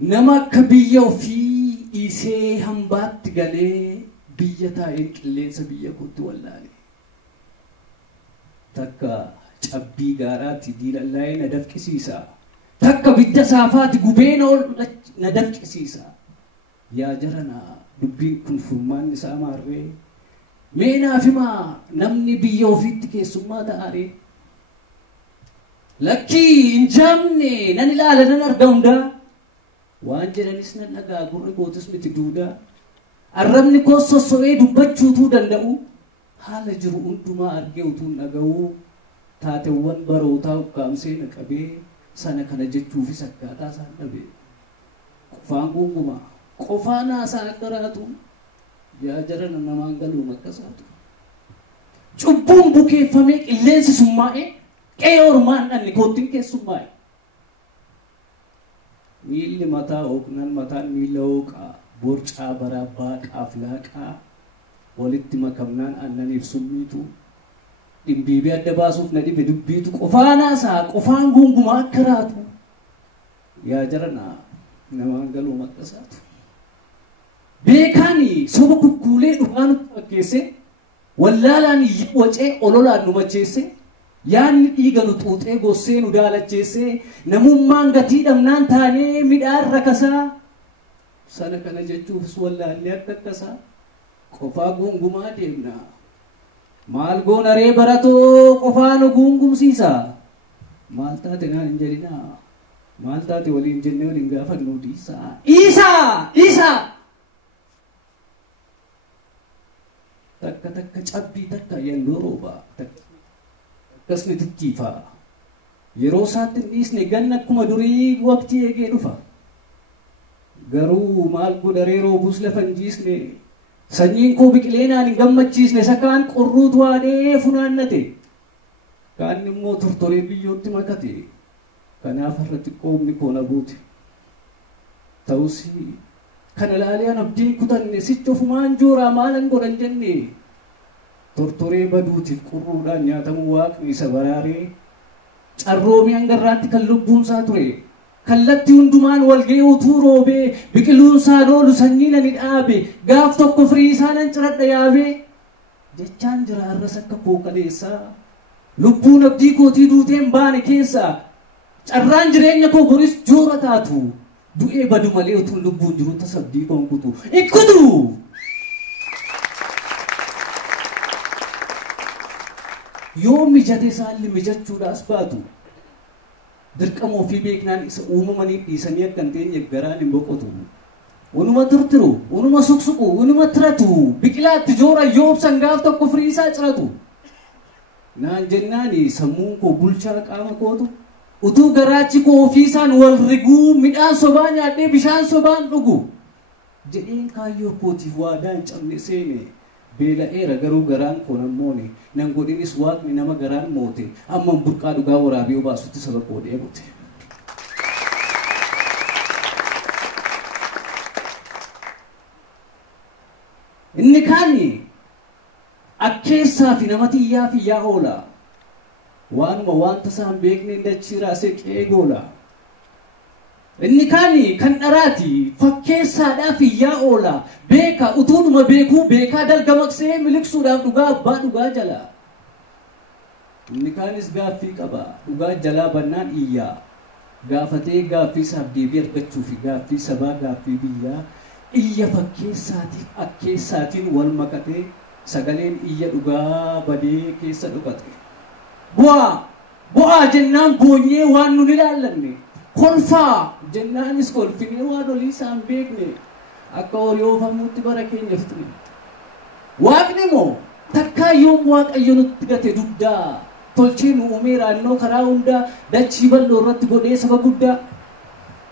nama akka biyya ofii dhiisee hambaatti galee biyya taa'ee qilleensa biyya kootti wallaale. Takka cabbii gaaraatti diilallaa'ee na dafqisiisa. Takka bidda saafaatti gubee na dafqisiisa. Yaa jaranaa dubbiin kun furmaan isaa maarree? Mee naaf himaa namni biyya ofiitti keessummaa ta'aree? Lakkii hin jaamne nan ilaala nan arga hundaa. Waan jedhanis nan dhagaa gurri kootis miti duudaa. Arrabni koo sosso'ee dubbachuutuu danda'u. Haala jiru hundumaa argee utuu dhaga'uu. Taateewwan barootaa ukkaamsee na qabee sana kana jechuufis akkaataa isaan dhabe. Qofaan gongumaa qofaan haasaan akka raatu yaa jarana namaan galuun akka saatu. Cubbuun bukeeffamee qilleensi summaa'ee qe'ee ormaan dhanni koottiin keessummaa'e. Miilli mataa hooqnan mataan miila hooqaa borcaa barabbaa qaaflaaqaa walitti makamnaan annaniif summiitu dhimbiibii adda baasuuf na dhibe dubbiitu qofaan haasaa qofaan gongumaa akka raatu yaa jarana namaan galuun akka saatu. Beekaani soba kukkuulee dhugaa nutti fakkeesse wallaalaan wacee ololaan nu macheesse yaanni dhiiga nu xuuxee gossee nu daalacheesse namummaan gatii dhabnaan taanee midhaan rakasaa sana kana jechuufis wallaallee akka akkasaa qofaa gongumaa deemna. Maal goonaree baratoo qofaa nu gungumsiisa. Maal taate naan hin jedhinaa. Maal taate waliin jennee waliin gaafannu dhiisaa. Dhiisaa! Takka cabbii takka yalloo roobaa. Akkasni tittiifaa. Yeroo isaatti hin dhiisne ganna akkuma durii waqtii eegee dhufa. Garuu maal godharee roobuus lafa hin jiisne. Sanyiin koo biqileenaan hin gammachiisne sakaan qorruutu waadhee funaannate. Kaan immoo tortoree biyyootti makate. Kanaaf har'a xiqqoomni koo na buute. Ta'us kana laaleen abdiin kutanne sichi ofumaan jooraa maalan godhan jenne. Tortoree baduutiif qurruudhaan nyaatamu waaqni isa baraaree. Carroomii hangarraatti kan lubbuunsaa ture. Kallatti hundumaan walga'ee utuu roobee biqiluunsaan oolu sanyii nani dhaabe gaaf tokko firii isaanan ciradha yaabee jechaan jira arras akka koo kaleessaa lubbuun abdii kootii duuteen baane keessaa carraan jireenya koo boris joora taatu du'ee badu malee utuun lubbuun jiru tasabdii koon kutu ikkutu. Yoo mijate isaalli mijachuudhaas baatu. Dirqama ofii beeknaan isa uumamanii dhiisanii akka hin teenye garaan hin boqotu. Wanuma turtiru, wanuma suqsuqu, wanuma tiratu, biqilaatti joora yoobsan gaaf tokko firii isaa ciratu. Naan jennaani sammuun koo bulchaa qaama kootu. Utuu garaachi koo ofiisaan wal riguu midhaan sobaa nyaadhee bishaan sobaan dhugu. Jedheen kaayyoo kootiif waadaa hin cabne seene. Beela'eera garuu garaan koo nammoone nan godhinis waaqni nama garaan moote amman burqaa dhugaa waraabee obaasutti saba koo dheebote. Inni kaani akkeessaa fi nama xiyyaa fi yaa oola. Waanuma wanta isaan beekne dachii raasee qeegoola. Inni kaani kan dharaati fakkeessaadhaaf yaa oola. Beeka utuunuma beekuu beekaa dalgamaqsee miliqsuudhaaf dhugaa abbaa dhugaa jala. Inni kaanis gaaffii qaba dhugaa jalaa bannaan iyyaa. Gaafatee gaaffii isaaf deebii argachuuf gaaffii sabaa gaaffii biyyaa. Iyya fakkeessaatiin akkeessaatiin wal makatee sagaleen iyya dhugaa badee keessa dhokate. Bu'aa jennaan boonyee waan nun ilaallanne. Kolfaa jennaanis kolfinee waan olii isaan beekne. Akka horiyoofamuutti bara keenyaaf ture. Waaqni moo takkaa yoom waaqayyo nutti gate dugdaa tolchee nu uumee raannoo karaa hundaa dachii bal'oo irratti godhee saba guddaa.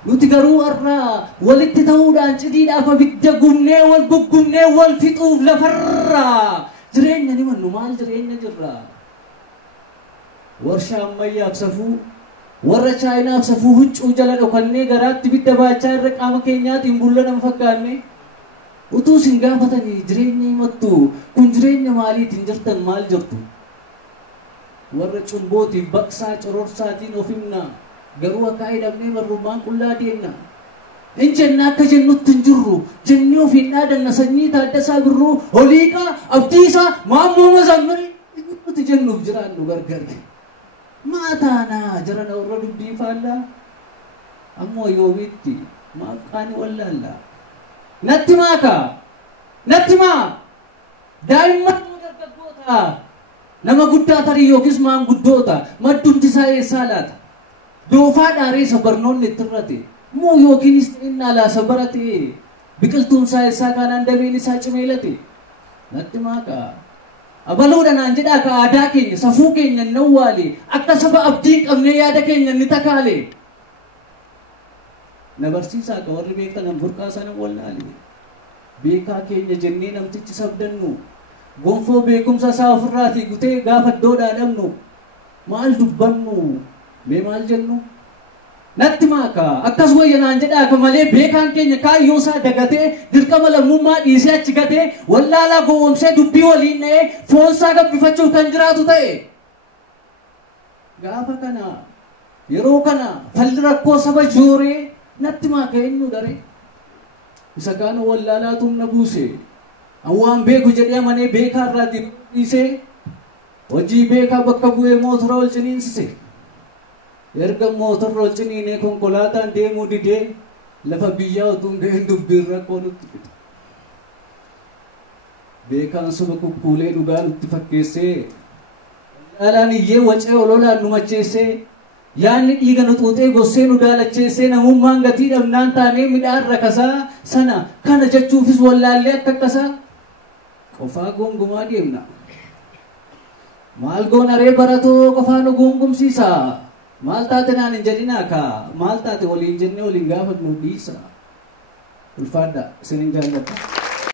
Nuti garuu har'aa walitti ta'uudhaan cidiidhaaf abidda gubnee wal guggubnee wal fixuuf lafarraa jireenya ni mannu maal jireenya jirra. Warshaa ammayyaaf safuu warra chaayinaaf safuu huccuu jala dhokannee garaatti bidda baachaa irra qaama keenyaatiin bulla nama fakkaanne utuu sin gaafatanii jireenya himattu kun jireenya maaliitiin jirtan maal jirtu warra cumbootiif baqsaa cororsaatiin of himna garuu akka hidhamnee marrummaan qullaa deemna Injenna akka jennutti hin jirru. Jennee ofiin dhaadanna sanyii Taaddasaa Birruu, Holiiqaa, Abdiisaa, Maammoo Mazammirii nuti jennuuf jiraannu gargarri. Maataanaa jirana warra dubbii faallaa. Ammoo yoomitti maaqaani wallaallaa. Natti maakaa. Natti maa. Daa'imman dargaggoota. Nama guddaa tarii yookiis maanguddoota. Maddumti isaa eessaa laata? Doofaa dhaareessa barnoonni itti irrate. Moo yookiinis inni alaasa barate. Biqiltuun isaa eessaa kaanaan dameen isaa cimeelate. Natti maakaa. Abaluudhaan jedhaa ka aadaa keenya safuu keenya nawwaale akka saba abdii qabnee yaada keenya ni takaale. Na barsiisaa ka warri beektan burqaa sana wallaale. Beekaa keenya jennee namtichi sabdannu. Gonfoo beekumsa isaa ofirraatii gutee gaafa iddoodhaa dhabnu. Maal dubbannu? Mee maal jennu? Natti maakaa akkas wayyanaan jedhaa ka malee beekaan keenya kaayyoo isaa dagatee dirqama lammummaa dhiisee achi gatee wallaalaa gowwoomsee dubbii waliin dha'ee foonsaa gabbifachuuf kan jiraatu ta'e. Gaafa kana yeroo kana falli rakkoo saba jooree natti maakaa eenyu daree. Isa kaan wallaalaatu na buuse. Waan beeku jedhee amanee beekaa irraatii dhiisee hojii beekaa bakka bu'ee mootora ol ciniinsise. Erga mootorra ol ciniinee konkolaataan deemuu didee lafa biyyaa utuun ga'een dubbiin rakkoo nutti fide. Beekaan suba kukkuulee dhugaa nutti fakkeessee wallaalaan iyyee wacee ololaan nu macheessee yaanni dhiiga nu xuuxee gossee nu daalacheessee namummaan gatii dhabnaan taanee midhaan rakasaa sana kana jechuufis wallaallee akka akkasaa qofaa gongumaa deemna. Maal goonaree baratoo qofaa nu gongumsiisa. Maal taate naan hin jedhinaa kaa maal taate waliin jennee waliin gaafatnu dhiisa. Ulfaadha isinin jaalladha.